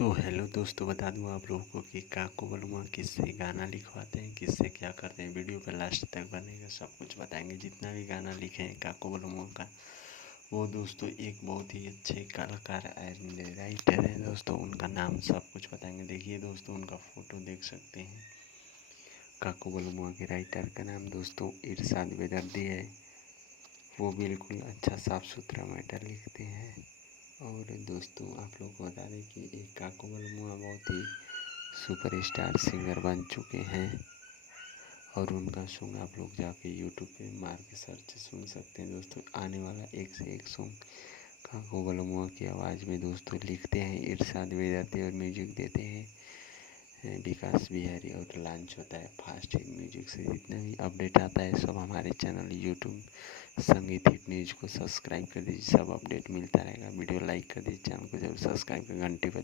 तो हेलो दोस्तों, बता दूं आप लोगों को कि काको बलुआ किससे गाना लिखवाते हैं, किससे क्या करते हैं। वीडियो पर लास्ट तक बनेगा, सब कुछ बताएंगे। जितना भी गाना लिखे हैं काको बलुआ का, वो दोस्तों एक बहुत ही अच्छे कलाकार एंड राइटर हैं दोस्तों। उनका नाम सब कुछ बताएंगे। देखिए दोस्तों, उनका फ़ोटो देख सकते हैं। काको बलुआ के राइटर का नाम दोस्तों इरशाद बेदर्दी है। वो बिल्कुल अच्छा साफ़ सुथरा मैटर लिखते हैं। और दोस्तों आप लोग को बता दें कि एक काको बलमुआ बहुत ही सुपरस्टार सिंगर बन चुके हैं। और उनका सॉन्ग आप लोग जाके यूट्यूब पे मार के सर्च सुन सकते हैं दोस्तों। आने वाला एक से एक सॉन्ग काको बलमुआ की आवाज़ में दोस्तों लिखते हैं इरशाद बेदर्दी और म्यूजिक देते हैं विकास बिहारी। और लॉन्च होता है फास्ट हिट म्यूजिक से। जितना भी अपडेट आता है सब हमारे चैनल यूट्यूब संगीत हिट न्यूज को सब्सक्राइब कर दीजिए, सब अपडेट मिलता रहेगा। वीडियो लाइक कर दीजिए, चैनल को जरूर सब्सक्राइब कर घंटे पर